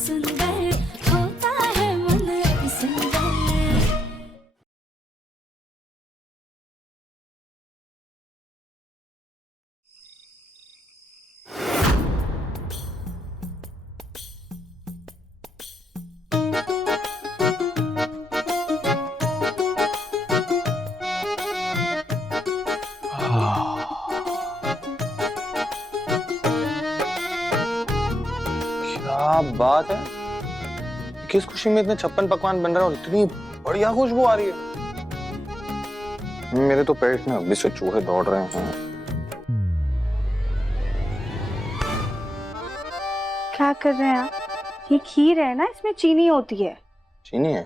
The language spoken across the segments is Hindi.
सुंदर होता है मन अति सुंदर। क्या बात है, किस खुशी में इतने 56 पकवान बन रहे हैं और इतनी बढ़िया खुशबू आ रही है। मेरे तो पेट में अभी से चूहे दौड़ रहे हैं। क्या कर रहे हैं आप? ये खीर है ना, इसमें चीनी होती है। चीनी है?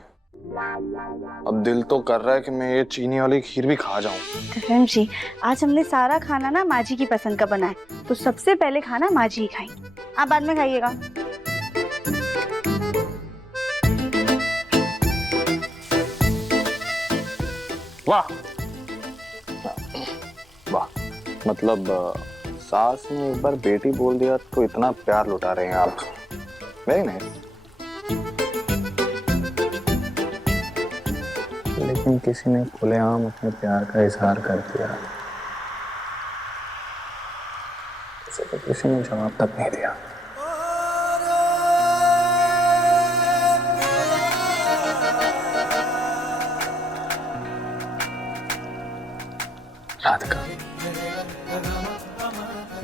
अब दिल तो कर रहा है कि मैं ये चीनी वाली खीर भी खा जाऊं। धर्म जी, आज हमने सारा खाना ना माँ जी की पसंद का बनाया, तो सबसे पहले खाना माँ जी ही खाएंगे, आप बाद में खाइएगा। वाह वाह, मतलब सास ने एक बार बेटी बोल दिया तो इतना प्यार लुटा रहे हैं आप। Very nice. लेकिन किसी ने खुलेआम अपने प्यार का इजहार कर दिया, उसे तो किसी ने जवाब तक नहीं दिया। राधिका,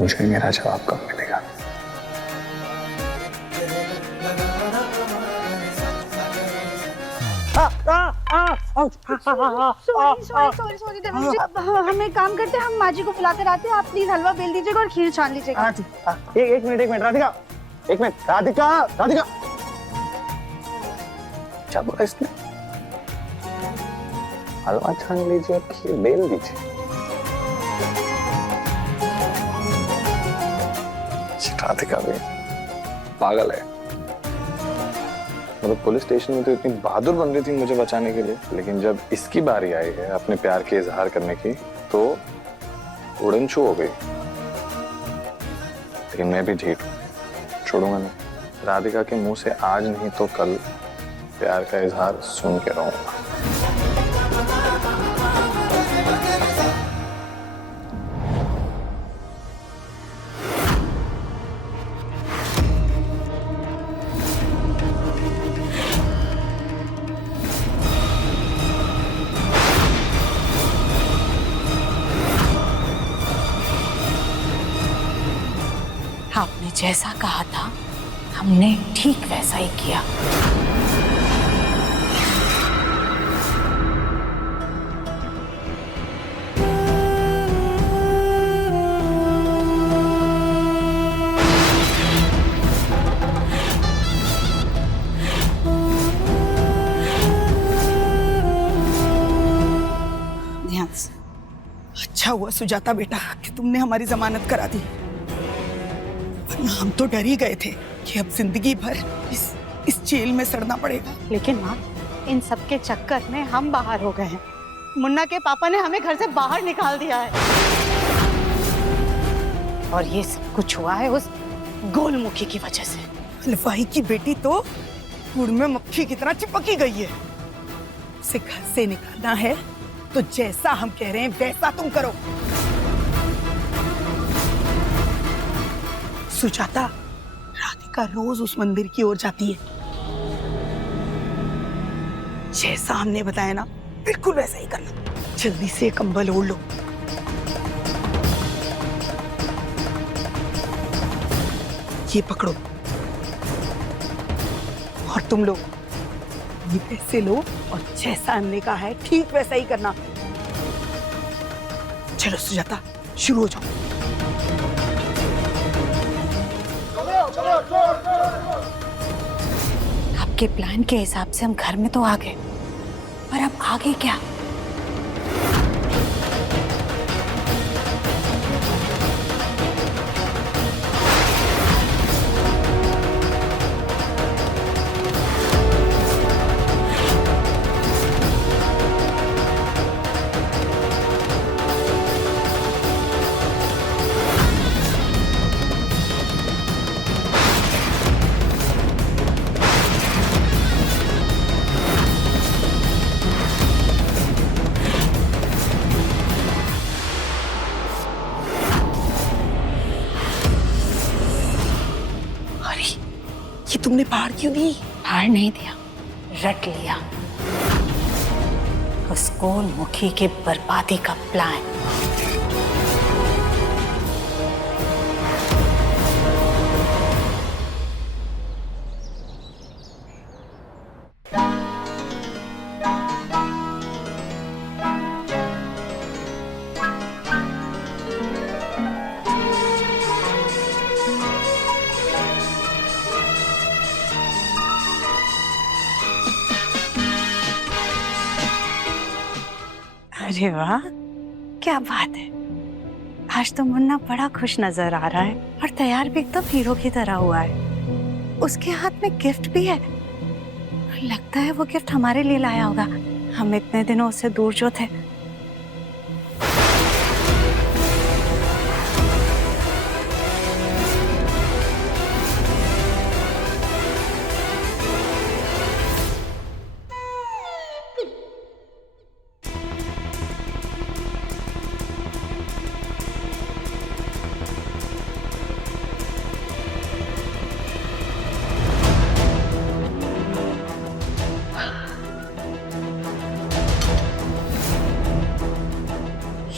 मुझे मेरा जवाब कब मिलेगा? सॉरी धर्म जी, अब हम एक काम करते हैं, हम माँ जी को बुला कर आते हैं, आप प्लीज हलवा बेल दीजिएगा और खीर छान लीजिएगा। एक मिनट राधिका, एक मिनट राधिका, राधिका क्या बोला इसने? हलवा छान लीजिए और खीर बेल दीजिए। राधिका भी पागल है। मतलब पुलिस स्टेशन में तो इतनी बहादुर बन रही थी मुझे बचाने के लिए, लेकिन जब इसकी बारी आई है अपने प्यार के इजहार करने की तो उड़न छू हो गई। लेकिन मैं भी ढीठ हूं, छोड़ूंगा नहीं। राधिका के मुंह से आज नहीं तो कल प्यार का इजहार सुन के रहूंगा। आपने जैसा कहा था हमने ठीक वैसा ही किया। ध्यान से। अच्छा हुआ सुजाता बेटा कि तुमने हमारी जमानत करा दी, वरना हम तो डर ही गए थे कि अब जिंदगी भर इस जेल में सड़ना पड़ेगा। लेकिन माँ, इन सब के चक्कर में हम बाहर हो गए हैं। मुन्ना के पापा ने हमें घर से बाहर निकाल दिया है, और ये सब कुछ हुआ है उस गोलमुखी की वजह से। हलवाई की बेटी तो गुड़ में मक्खी की तरह चिपकी गई है। उसे घर से निकालना है तो जैसा हम कह रहे हैं वैसा तुम करो। सुजाता, राधिका रोज उस मंदिर की ओर जाती है, जैसा हमने बताया ना बिल्कुल वैसा ही करना। जल्दी से कंबल ओढ़ लो। ये पकड़ो, और तुम लोग ये पैसे लो और जैसा हमने कहा है ठीक वैसा ही करना। चलो सुजाता, शुरू हो जाओ। आपके प्लान के हिसाब से हम घर में तो आ गए, पर अब आगे क्या? ये तुमने फाड़ क्यों दी? हार नहीं दिया, रट लिया। उस गोल मुखी के बर्बादी का प्लान। अरे वाह, क्या बात है। आज तो मुन्ना बड़ा खुश नजर आ रहा है और तैयार भी एकदम हीरो की तरह हुआ है। उसके हाथ में गिफ्ट भी है। लगता है वो गिफ्ट हमारे लिए लाया होगा। हम इतने दिनों उससे दूर जो थे।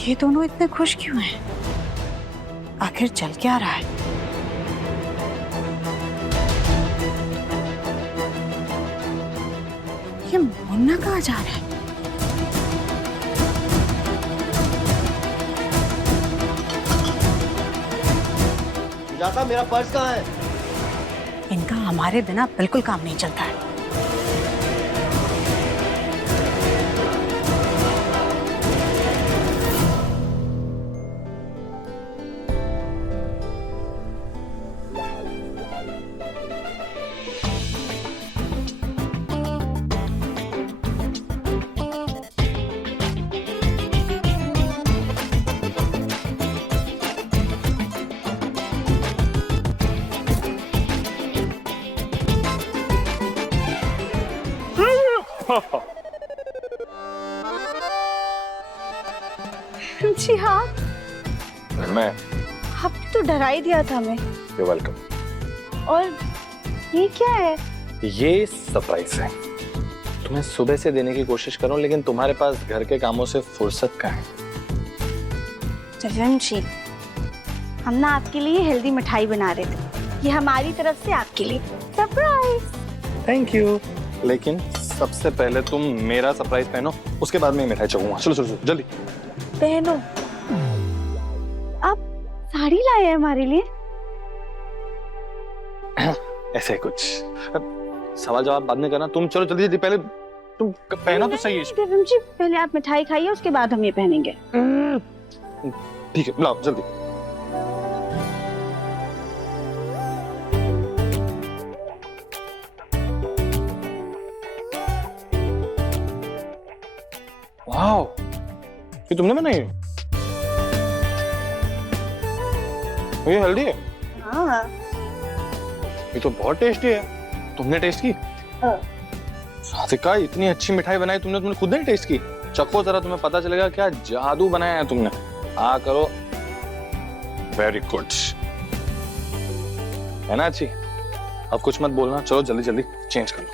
ये दोनों इतने खुश क्यों हैं? आखिर चल क्या रहा है? ये मुन्ना कहाँ जा रहा है? सुजाता, मेरा पर्स कहाँ है? इनका हमारे बिना बिल्कुल काम नहीं चलता है। जी हाँ, मैं आपने तो डरा ही दिया था हमें। You're welcome। और ये क्या है? ये सरप्राइज है। तुम्हें सुबह से देने की कोशिश करूं, लेकिन तुम्हारे पास घर के कामों से फुर्सत कहाँ है। दिव्यम जी, हम ना आपके लिए हेल्दी मिठाई बना रहे थे। ये हमारी तरफ से आपके लिए सरप्राइज। Thank you. लेकिन सबसे पहले तुम मेरा सरप्राइज पहनो, उसके बाद मैं मिठाई चखूंगा। चलो चलो चलो जल्दी। पहनो। आप साड़ी लाए हैं हमारे लिए? ऐसे कुछ सवाल जवाब बाद में करना। तुम चलो जल्दी जल्दी, पहले तुम पहनो तो सही है। दिव्यम जी, पहले आप मिठाई खाइए, उसके बाद हम ये पहनेंगे। ठीक है, लाओ जल्दी। वाओ, ये तुमने बनाई है? ये हेल्दी है। हाँ। ये तो बहुत टेस्टी है। तुमने टेस्ट की? हाँ। राधिका, इतनी अच्छी मिठाई बनाई तुमने खुद ने टेस्ट की? चखो जरा, तुम्हें पता चलेगा क्या जादू बनाया है तुमने। हाँ करो। वेरी गुड, है ना अच्छी? अब कुछ मत बोलना। चलो जल्दी जल्दी चेंज कर लो।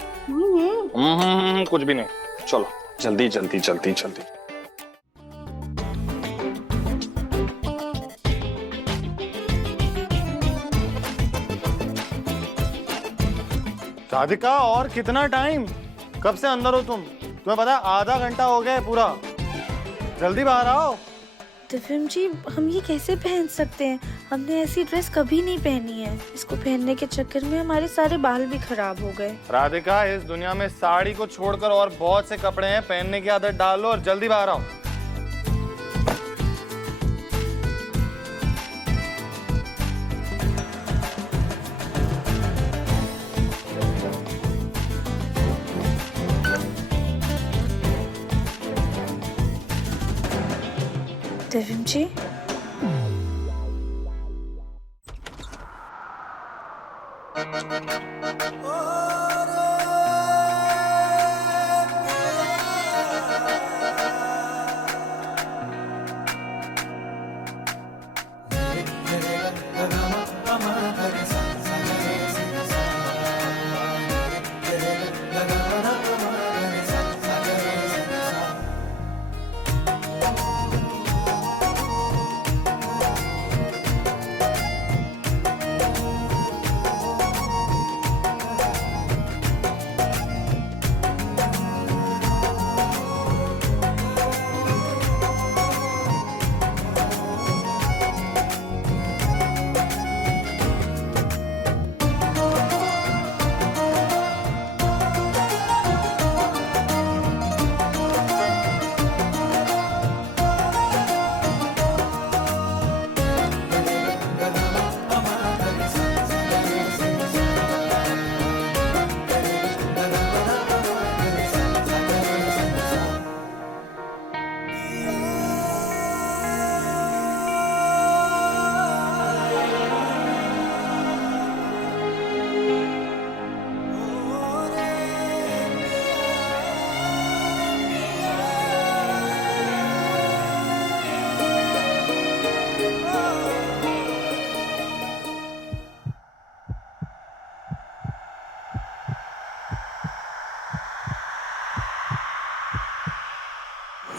कुछ भी नहीं, चलो जल्दी जल्दी जल्दी जल्दी। राधिका, और कितना टाइम? कब से अंदर हो तुम? तुम्हें पता है आधा घंटा हो गया है पूरा। जल्दी बाहर आओ। दिव्यम जी, हम ये कैसे पहन सकते हैं? हमने ऐसी ड्रेस कभी नहीं पहनी है। इसको पहनने के चक्कर में हमारे सारे बाल भी खराब हो गए। राधिका, इस दुनिया में साड़ी को छोड़कर और बहुत से कपड़े हैं, पहनने की आदत डाल लो और जल्दी बाहर आओ। दिव्यम जी,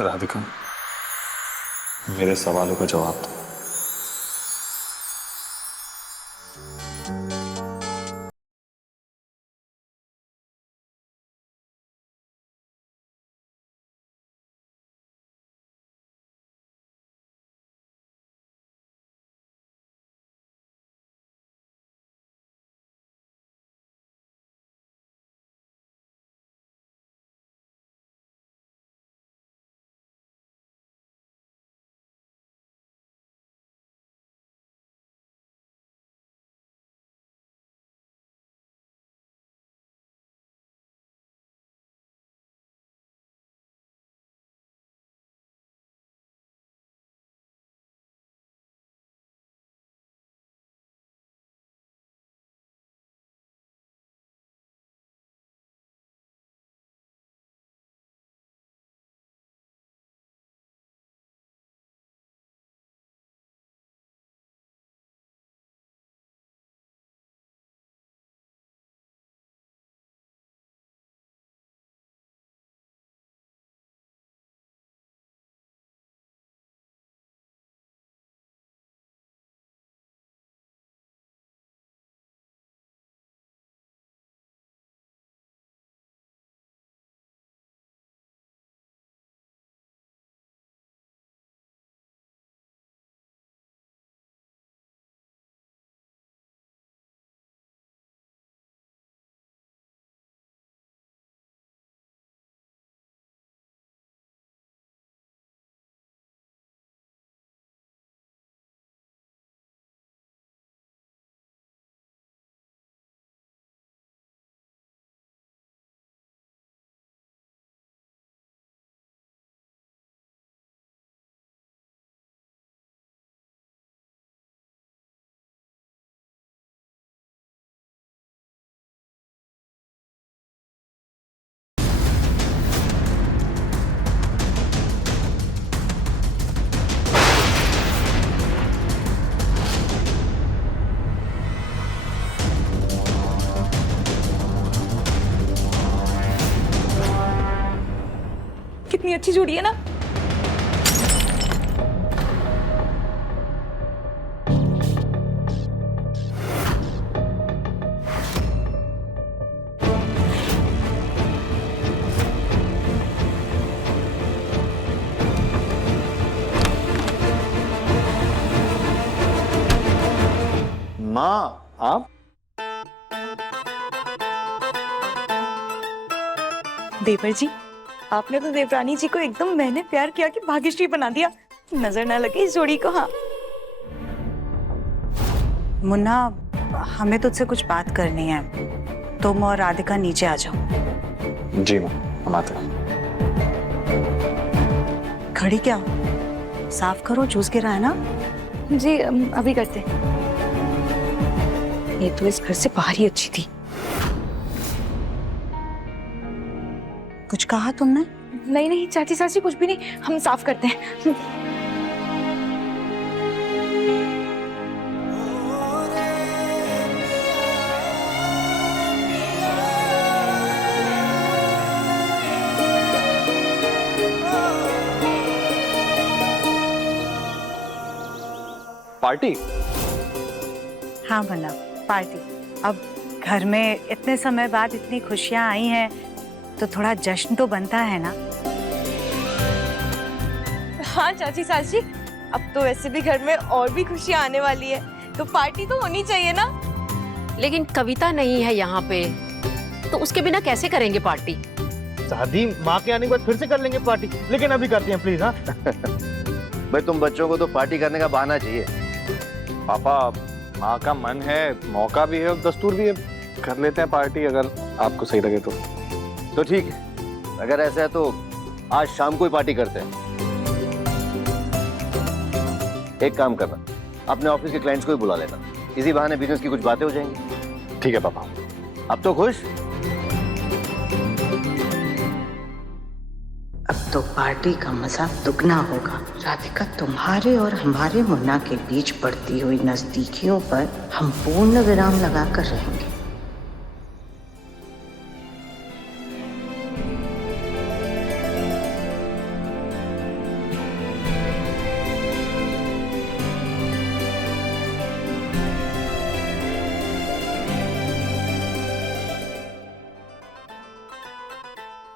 राधिका, मेरे सवालों का जवाब दो। कितनी अच्छी जोड़ी है ना। माँ, आप? देवर जी, आपने तो देवरानी जी को एकदम मैंने प्यार किया कि भाग्यश्री बना दिया। नजर ना लगे इस जोड़ी को। हाँ मुन्ना, हमें तुझसे कुछ बात करनी है। तुम और राधिका नीचे आ जाओ। जी माँ, हम आते हैं। खड़ी क्या, साफ करो, जूस गिरा है ना। जी अभी करते। ये तो इस घर से बाहर ही अच्छी थी। कुछ कहा तुमने? नहीं नहीं चाची चाची कुछ भी नहीं, हम साफ करते हैं। पार्टी? हाँ मुन्ना, पार्टी। अब घर में इतने समय बाद इतनी खुशियां आई हैं तो थोड़ा जश्न तो बनता है ना। हाँ चाची चाची, अब तो वैसे भी घर में और भी खुशियां आने वाली है, तो पार्टी तो होनी चाहिए ना। लेकिन कविता नहीं है यहाँ पे, तो उसके बिना कैसे करेंगे पार्टी? शादी माँ के आने के बाद फिर से कर लेंगे पार्टी, लेकिन अभी करते हैं प्लीज। हाँ भाई तुम बच्चों को तो पार्टी करने का बहाना चाहिए। पापा, माँ का मन है, मौका भी है और दस्तूर भी है, कर लेते हैं पार्टी अगर आपको सही लगे तो ठीक है, अगर ऐसा है तो आज शाम को ही पार्टी करते हैं। एक काम करना, अपने ऑफिस के क्लाइंट्स को ही बुला लेना, इसी बहाने बिजनेस की कुछ बातें हो जाएंगी। ठीक है पापा। अब तो खुश? अब तो पार्टी का मजा दुगना होगा। राधिका, तुम्हारे और हमारे मुन्ना के बीच बढ़ती हुई नजदीकियों पर हम पूर्ण विराम लगाकर रहेंगे।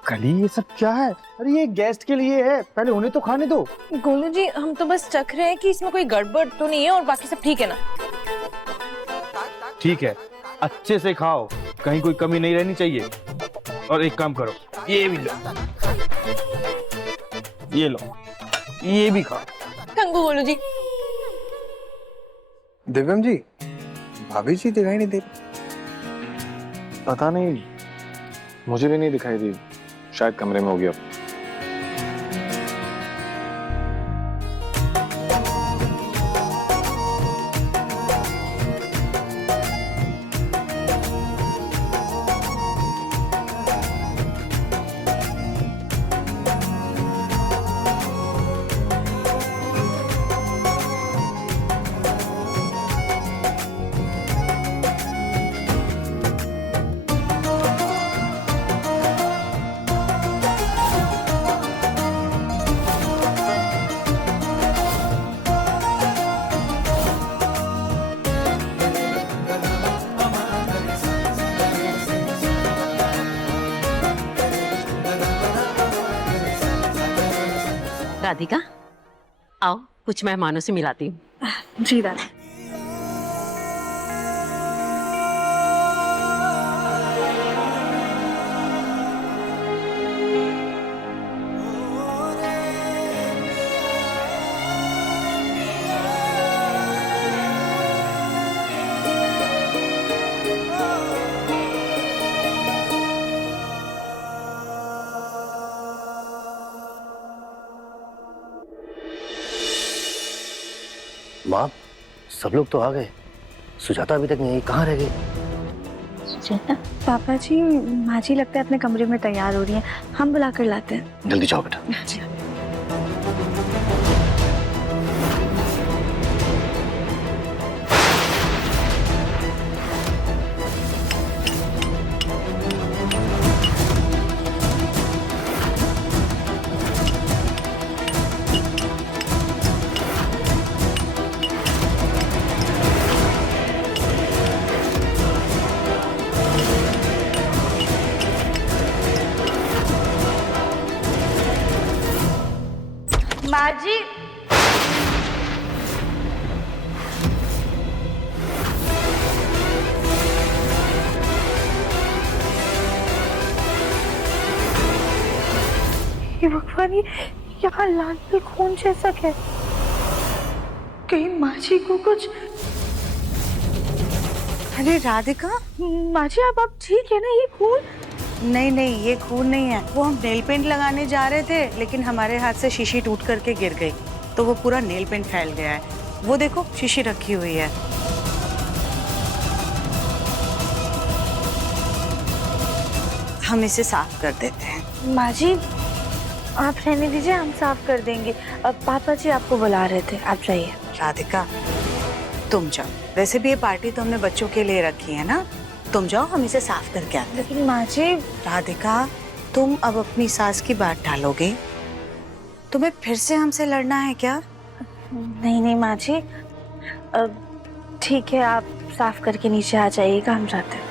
कली ये सब क्या है? अरे ये गेस्ट के लिए है, पहले उन्हें तो खाने दो। गोलू जी हम तो बस चख रहे हैं कि इसमें कोई गड़बड़ तो नहीं है और बाकी सब ठीक है ना। ठीक है, अच्छे से खाओ, कहीं कोई कमी नहीं रहनी चाहिए। और एक काम करो, ये भी लो, ये लो, ये भी खाओ। थैंक यू गोलू जी। दिव्यम जी, भाभी जी दिखाई नहीं दे। पता नहीं, मुझे भी नहीं दिखाई दी, शायद कमरे में होगी अब। राधिका, आओ कुछ मेहमानों से मिलाती हूँ। जी दादी। माँ, सब लोग तो आ गए, सुजाता अभी तक नहीं आई, कहाँ रह गई? सुजाता? पापा जी, माँ जी लगता है अपने कमरे में तैयार हो रही हैं, हम बुला कर लाते हैं। जल्दी जाओ बेटा। जी। माँ जी, ये भगवान, ये यहाँ लाल लाल खून जैसा क्या है? कहीं माँ जी को कुछ? अरे राधिका, माँ जी आप ठीक है ना? ये खून? नहीं नहीं, ये खून नहीं है। वो हम नेल पेंट लगाने जा रहे थे, लेकिन हमारे हाथ से शीशी टूट करके गिर गई, तो वो पूरा नेल पेंट फैल गया है। वो देखो, शीशी रखी हुई है। हम इसे साफ कर देते हैं। माँ जी आप रहने दीजिए, हम साफ कर देंगे। अब पापा जी आपको बुला रहे थे, आप जाइए। राधिका तुम जाओ, वैसे भी ये पार्टी तो हमने बच्चों के लिए रखी है ना, तुम जाओ, हम इसे साफ करके आते हैं। लेकिन माँ जी। राधिका, तुम अब अपनी सास की बात टालोगे? तुम्हें फिर से हमसे लड़ना है क्या? नहीं नहीं माँ जी, ठीक है, आप साफ करके नीचे आ जाइएगा, हम जाते हैं।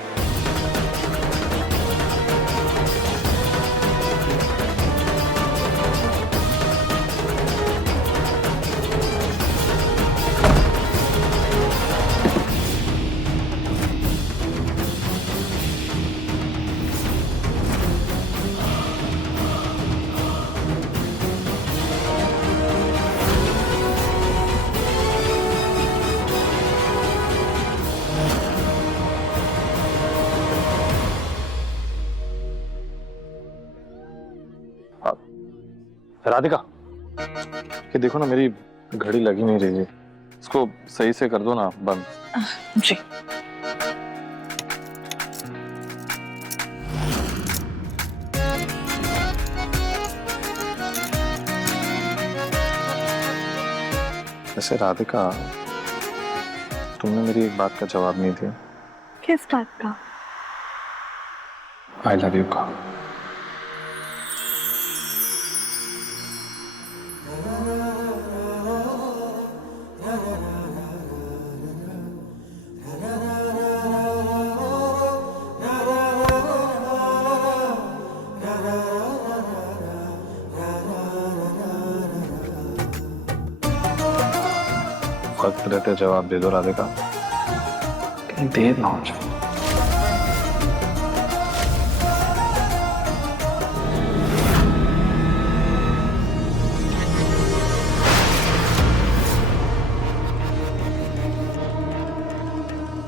राधिका, ये देखो ना, मेरी घड़ी लगी नहीं रही है, इसको सही से कर दो ना बंद। जी। वैसे राधिका, तुमने मेरी एक बात का जवाब नहीं दिया। किस बात का? आई लव यू का। वक्त रहते जवाब दे दो राधिका, कहीं देर ना हो जाए।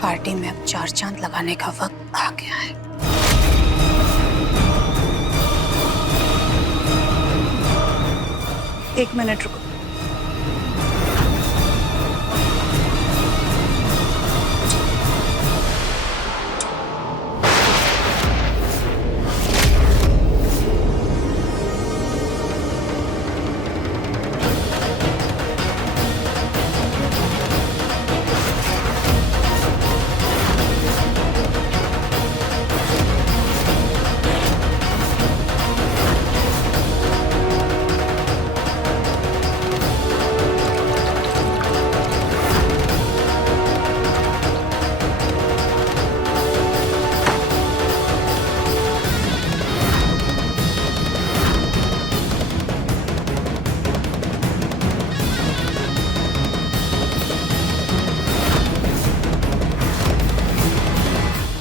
पार्टी में अब 4 चांद लगाने का वक्त आ गया है। एक मिनट रुको।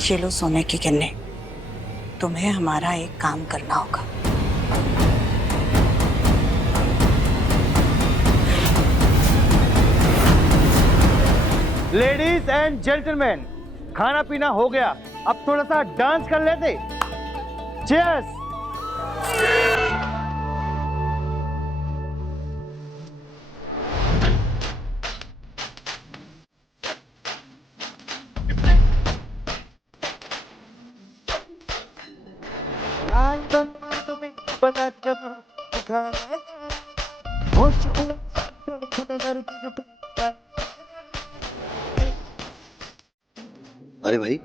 ये लो सोने की गिन्नी, तुम्हें हमारा एक काम करना होगा। लेडीज एंड जेंटलमैन, खाना पीना हो गया, अब थोड़ा सा डांस कर लेते। चीयर्स। अरे भाई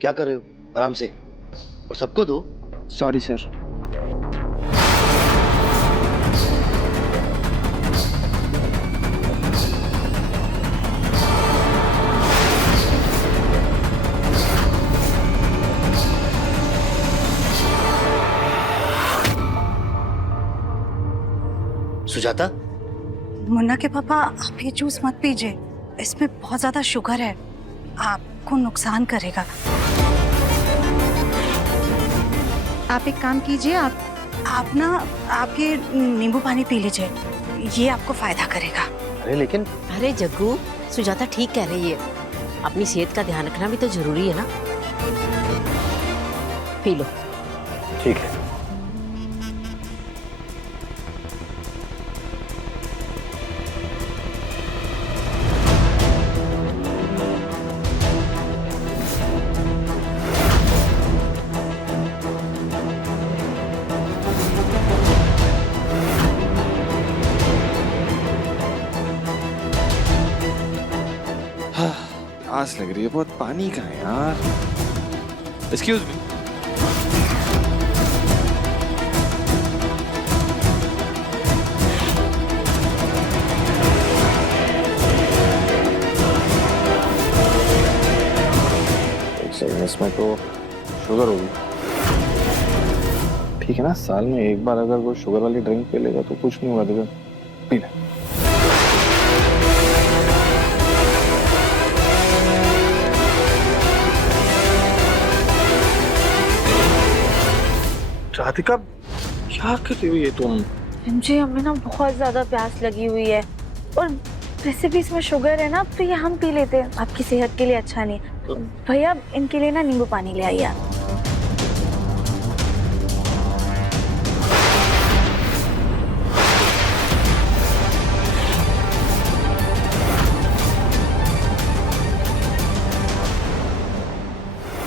क्या कर रहे हो? आराम से, और सबको दो। Sorry sir. सुजाता, मुन्ना के पापा, आप ये जूस मत पीजिए, इसमें बहुत ज्यादा शुगर है, आपको नुकसान करेगा। आप एक काम कीजिए, आप ये नींबू पानी पी लीजिए, ये आपको फायदा करेगा। अरे लेकिन। अरे जग्गू, सुजाता ठीक कह रही है, अपनी सेहत का ध्यान रखना भी तो जरूरी है ना। P low. ठीक है। प्यास लग रही है बहुत, पानी कहाँ है यार? Excuse me. इसमें तो शुगर होगी। ठीक है ना, साल में एक बार अगर कोई शुगर वाली ड्रिंक पी लेगा तो कुछ नहीं हुआ, देखो पी ले। राधिका क्या कर रही हो ये तुम? मुझे हमें ना बहुत ज्यादा प्यास लगी हुई है, और वैसे भी इसमें शुगर है ना, तो ये हम पी लेते हैं, आपकी सेहत के लिए अच्छा नहीं। भैया इनके लिए ना नींबू पानी ले आइए आप।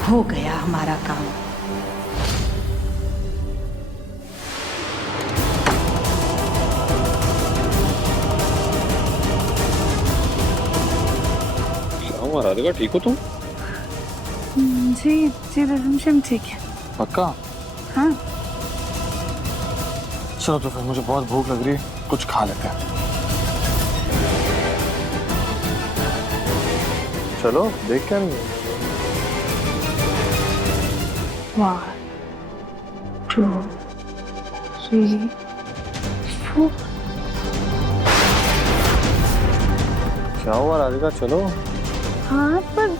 हो गया हमारा काम। राधिका ठीक हो तुम? जी जी रिमझिम ठीक है। पक्का? हाँ। चलो तो फिर मुझे बहुत भूख लग रही है, कुछ खा लेते हैं। चलो देख क्या नहीं है। 1 2 3 4। क्या हुआ राधिका, चलो। हाँ पर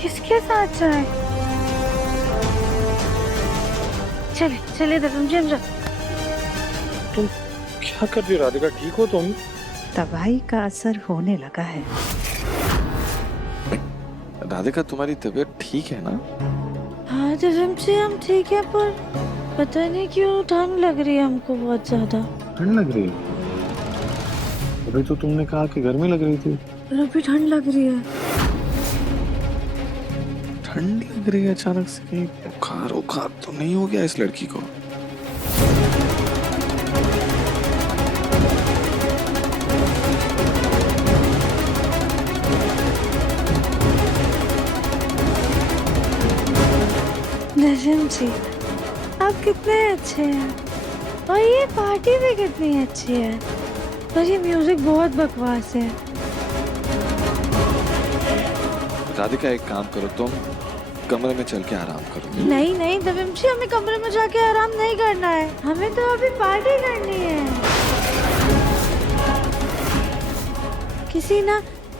किसके साथ जाए? चले चले दफन जी, हम तुम क्या कर रही हो राधिका, ठीक हो तुम? दवाई का असर होने लगा है। राधिका तुम्हारी तबीयत ठीक है ना? हाँ दफन जी हम ठीक है, पर पता नहीं क्यों ठंड लग रही है हमको बहुत ज्यादा। ठंड लग रही है? अभी तो तुमने कहा कि गर्मी लग रही थी। पर अभी ठंड लग रही है। ठंड लग रही है अचानक से, कहीं बुखार उखार तो नहीं हो गया इस लड़की को? दफन जी आप कितने अच्छे हैं, और ये पार्टी भी कितनी अच्छी है, पर ये म्यूजिक बहुत बकवास है। राधिका एक काम करो, तुम कमरे में चल के आराम करो। नहीं नहीं दफन जी, हमें कमरे में जाके आराम नहीं करना है, हमें तो अभी पार्टी करनी है।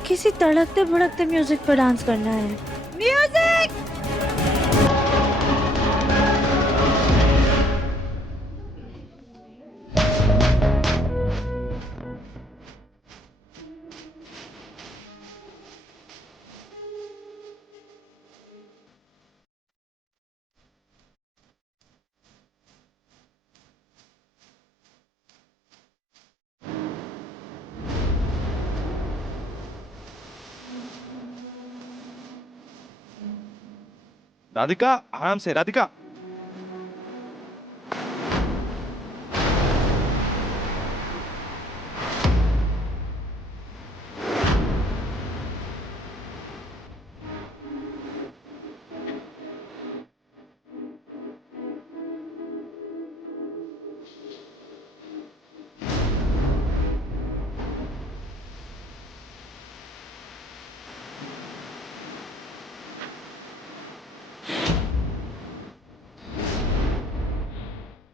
किसी तड़कते भड़कते म्यूजिक पर डांस करना है। म्यूजिक! राधिका आराम से, राधिका।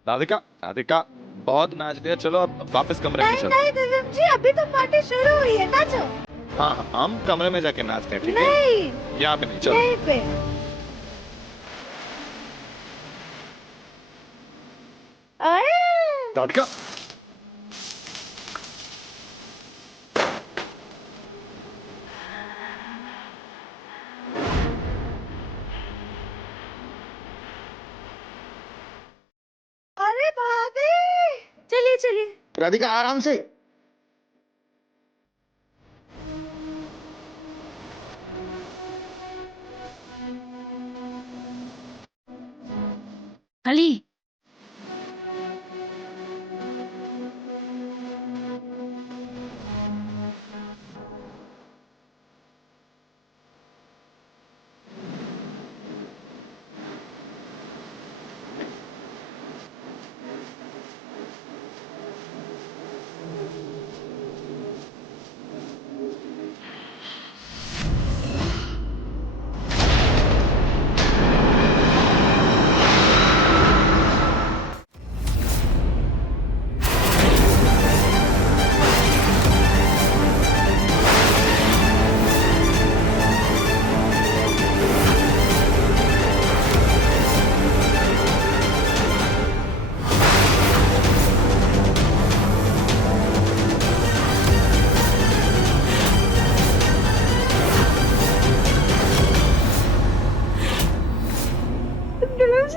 राधिका राधिका बहुत नाच लिया, चलो अब वापस कमरे में चलो। नहीं दफन जी, अभी तो पार्टी शुरू हुई है, नाचो। हाँ हम कमरे में जाके नाचते हैं, ठीक है? नहीं यहाँ पे नहीं, चलो। यहीं पे। राधिका अरे भाभी, चलिए चलिए। राधिका आराम से। कली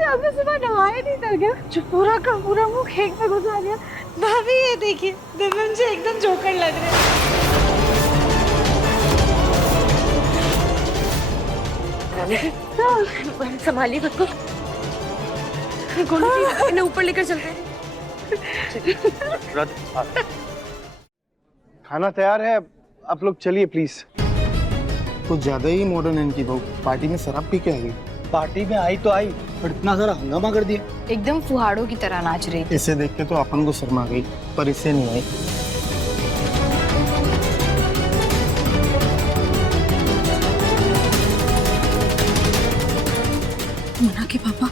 आपने सुबह नहाया नहीं था क्या, जो पूरा का पूरा मुंह खेत में घुसा दिया? भाभी ये देखिए, दफन जी एकदम जोकर लग रहे हैं। संभालिए खुद को, इन्हें ऊपर लेकर चलते हैं। खाना तैयार है, आप लोग चलिए प्लीज। कुछ ज्यादा ही मॉडर्न है इनकी बहू, पार्टी में शराब पी के आ गई। पार्टी में आई तो आई, पर इतना सारा हंगामा कर दिया। एकदम फुहाड़ों की तरह नाच रही थी। इसे देख के तो अपन को शर्मा गई, पर इसे नहीं आई। मुन्ना के पापा,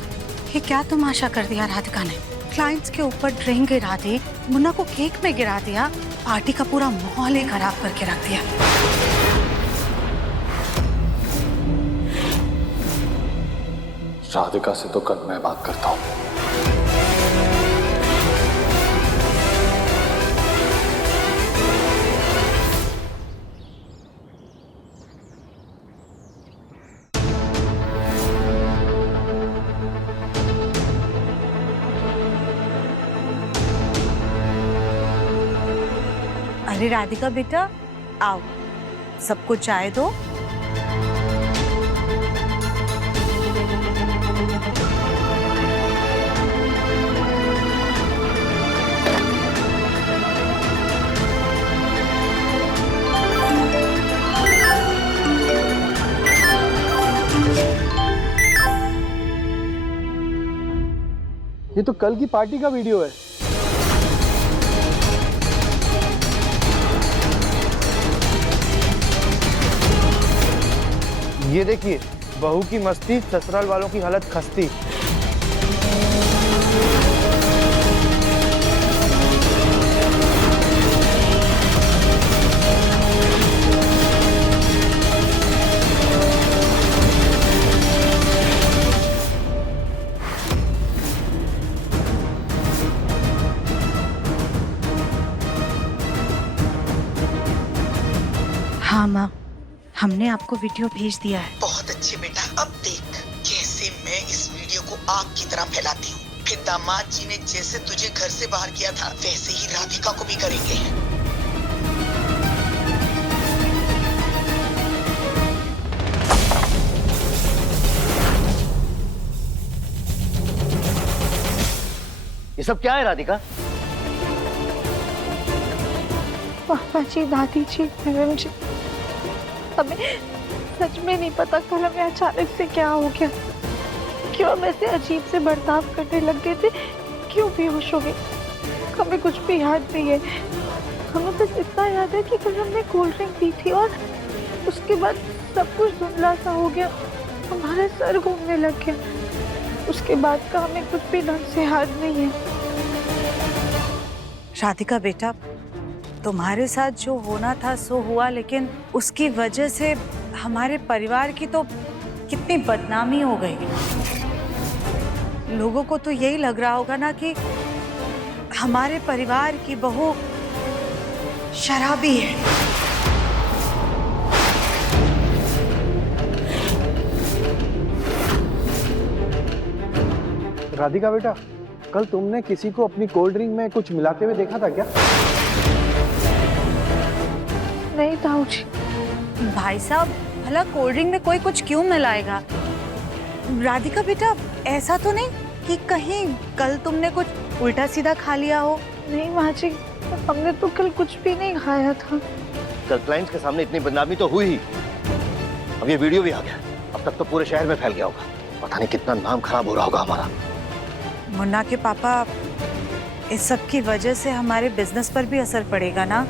ये क्या तमाशा कर दिया राधिका ने? क्लाइंट्स के ऊपर ड्रिंक गिरा दी, मुन्ना को केक में गिरा दिया, पार्टी का पूरा माहौल ही खराब करके रख दिया। राधिका से तो कल मैं बात करता हूँ। अरे राधिका बेटा, आओ, सबको चाय दो। ये तो कल की पार्टी का वीडियो है। ये देखिए, बहू की मस्ती, ससुराल वालों की हालत खस्ती। हाँ माँ, हमने आपको वीडियो भेज दिया है। बहुत अच्छे बेटा, अब देख कैसे मैं इस वीडियो को आग की तरह फैलाती हूँ। फिर दामाद जी ने जैसे तुझे घर से बाहर किया था, वैसे ही राधिका को भी करेंगे। ये सब क्या है राधिका? पापा जी, दादी जी, मैडम जी, हमें सच में नहीं पता कल हमें अचानक से क्या हो गया, क्यों हम ऐसे अजीब से बर्ताव करने लग गए थे, क्यों बेहोश हो गए, हमें कुछ भी याद नहीं है। हमें बस इतना याद है कि कल हमने कोल्ड ड्रिंक पी थी और उसके बाद सब कुछ धुंधला सा हो गया, हमारा सर घूमने लग गया। उसके बाद का हमें कुछ भी ढंग से याद नहीं है। राधिका बेटा, तुम्हारे साथ जो होना था सो हुआ, लेकिन उसकी वजह से हमारे परिवार की तो कितनी बदनामी हो गई। लोगों को तो यही लग रहा होगा ना कि हमारे परिवार की बहू शराबी है। राधिका बेटा, कल तुमने किसी को अपनी कोल्ड ड्रिंक में कुछ मिलाते हुए देखा था क्या? नहीं ताऊ जी। भाई साहब, भला कोल्ड ड्रिंक में कोई कुछ क्यों मिलाएगा? राधिका बेटा, ऐसा तो नहीं कि कहीं कल तुमने कुछ उल्टा सीधा खा लिया हो? नहीं माँ जी, हमने तो कल कुछ भी नहीं खाया था। कल क्लाइंट्स के सामने इतनी बदनामी तो हुई ही, अब ये वीडियो भी आ गया, अब तक तो पूरे शहर में फैल गया होगा, पता नहीं कितना नाम खराब हो रहा होगा हमारा। मुन्ना के पापा, इस सब की वजह से हमारे बिजनेस पर भी असर पड़ेगा ना?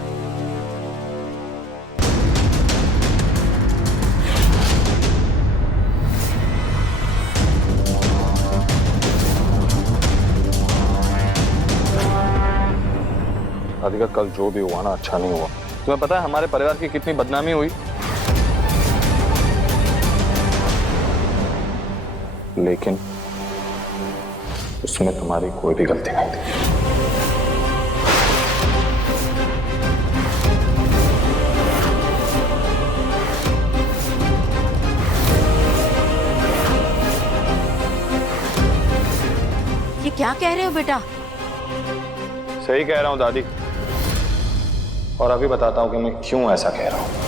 राधिका, कल जो भी हुआ ना, अच्छा नहीं हुआ। तुम्हें पता है हमारे परिवार की कितनी बदनामी हुई, लेकिन उसमें तुम्हारी कोई भी गलती नहीं थी। ये क्या कह रहे हो बेटा? सही कह रहा हूं दादी, और अभी बताता हूं कि मैं क्यों ऐसा कह रहा हूं।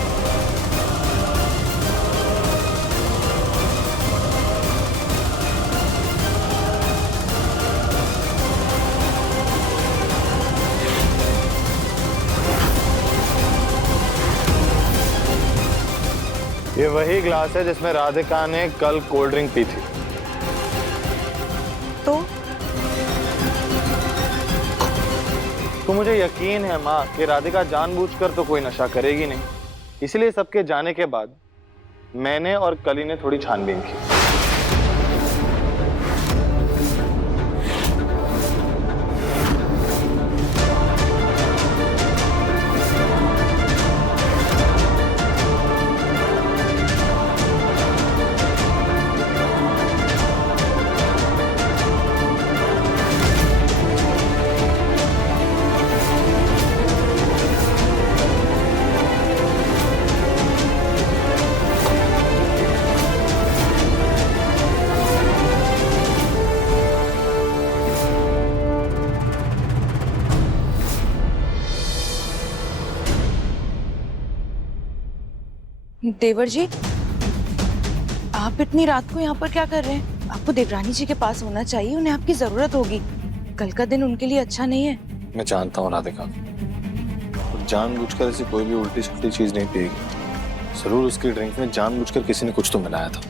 ये वही ग्लास है जिसमें राधिका ने कल कोल्ड ड्रिंक पी थी। तो मुझे यकीन है माँ कि राधिका जानबूझकर तो कोई नशा करेगी नहीं, इसलिए सबके जाने के बाद मैंने और कली ने थोड़ी छानबीन की। देवर जी, आप इतनी रात को यहाँ पर क्या कर रहे हैं? आपको देवरानी जी के पास होना चाहिए, उन्हें आपकी जरूरत होगी। कल का दिन उनके लिए अच्छा नहीं है। मैं जानता हूँ राधिका, जानबूझकर ऐसी कोई भी उल्टी सुल्टी चीज नहीं पिएगी। जरूर उसकी ड्रिंक में जानबूझकर किसी ने कुछ तो मिलाया था।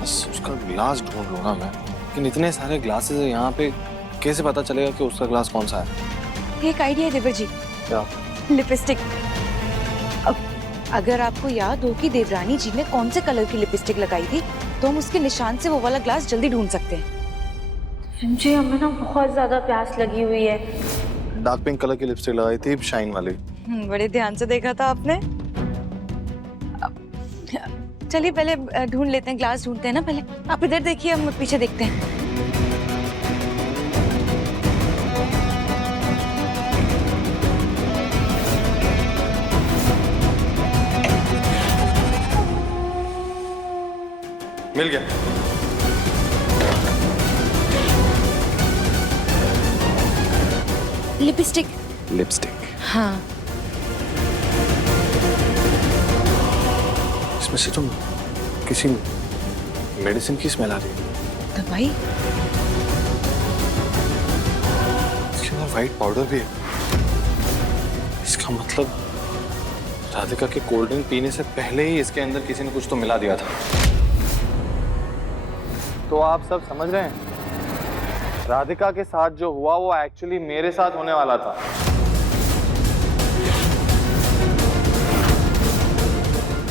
बस उसका गिलास ढूंढ लूंगा मैं, लेकिन इतने सारे ग्लासेस है यहाँ पे, कैसे पता चलेगा कि उसका ग्लास कौन सा है? एक आइडिया है देवर जी। क्या? लिपस्टिक। अब अगर आपको याद हो कि देवरानी जी ने कौन से कलर की लिपस्टिक लगाई थी, तो हम उसके निशान से वो वाला ग्लास जल्दी ढूंढ सकते हैं। जी हमें ना बहुत ज्यादा प्यास लगी हुई है। डार्क पिंक कलर की लिपस्टिक लगाई थी, शाइन वाली। बड़े ध्यान से देखा था आपने। चलिए पहले ढूंढ लेते हैं, ग्लास ढूंढते हैं ना पहले। आप इधर देखिए, हम पीछे देखते हैं। मिल गया। लिपस्टिक। लिपस्टिक। हाँ। इसमें से तुम किसी मेडिसिन की स्मेल आ रही है। दवाई? इसके अंदर व्हाइट पाउडर भी है। इसका मतलब राधिका के कोल्ड ड्रिंक पीने से पहले ही इसके अंदर किसी ने कुछ तो मिला दिया था। तो आप सब समझ रहे हैं, राधिका के साथ जो हुआ वो एक्चुअली मेरे साथ होने वाला था।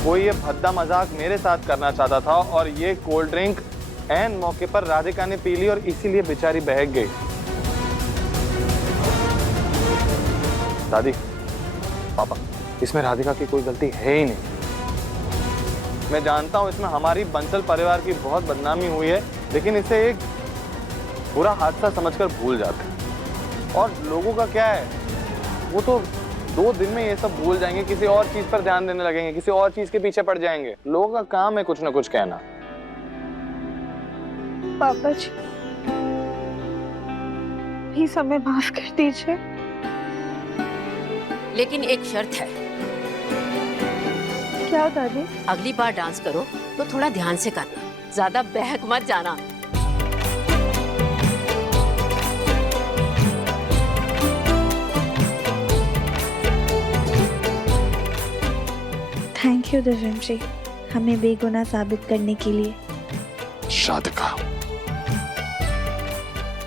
वो ये भद्दा मजाक मेरे साथ करना चाहता था और ये कोल्ड ड्रिंक ऐन मौके पर राधिका ने पी ली और इसीलिए बेचारी बहक गई। दादी, पापा, इसमें राधिका की कोई गलती है ही नहीं। मैं जानता हूं इसमें हमारी बंसल परिवार की बहुत बदनामी हुई है, लेकिन इसे एक बुरा हादसा समझकर भूल जाते हैं। और लोगों का क्या है, वो तो 2 दिन में ये सब भूल जाएंगे, किसी और चीज पर ध्यान देने लगेंगे, किसी और चीज के पीछे पड़ जाएंगे। लोगों का काम है कुछ ना कुछ कहना। पापा जी, प्लीज हमें माफ कर दीजिए। लेकिन एक शर्त है। क्या दादी? अगली बार डांस करो तो थोड़ा ध्यान से करना, ज्यादा बहक मत जाना। थैंक यू दिव्यम जी, हमें बेगुनाह साबित करने के लिए। राधिका,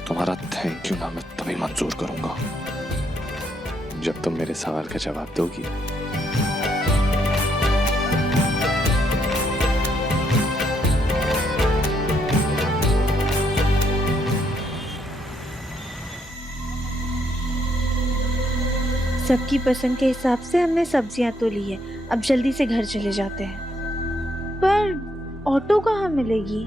तुम्हारा थैंक यू ना मैं तभी मंजूर करूंगा जब तुम मेरे सवाल का जवाब दोगी। सबकी पसंद के हिसाब से हमने सब्जियां तो ली है, अब जल्दी से घर चले जाते हैं। पर ऑटो कहाँ मिलेगी?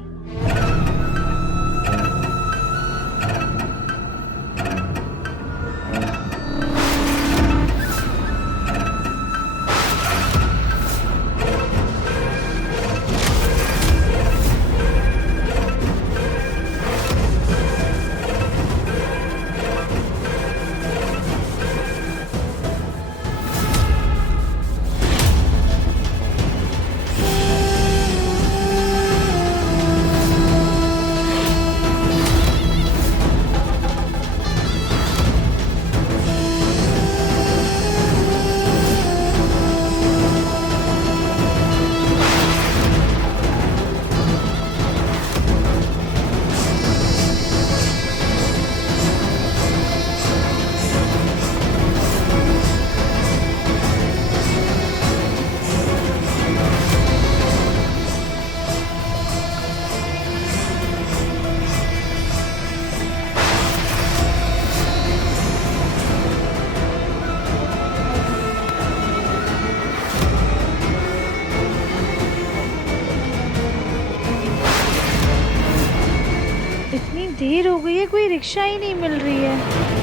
देर हो गई है, कोई रिक्शा ही नहीं मिल रही है।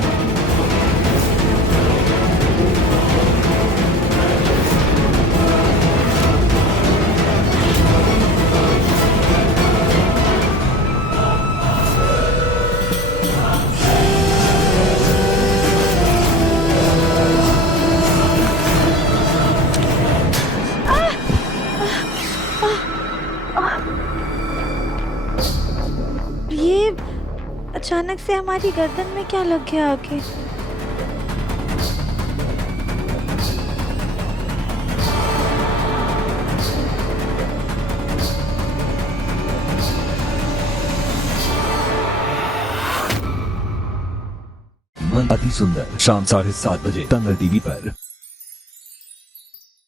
ये अचानक से हमारी गर्दन में क्या लग गया आके? अति सुंदर शाम 7:30 बजे तंगल टीवी पर।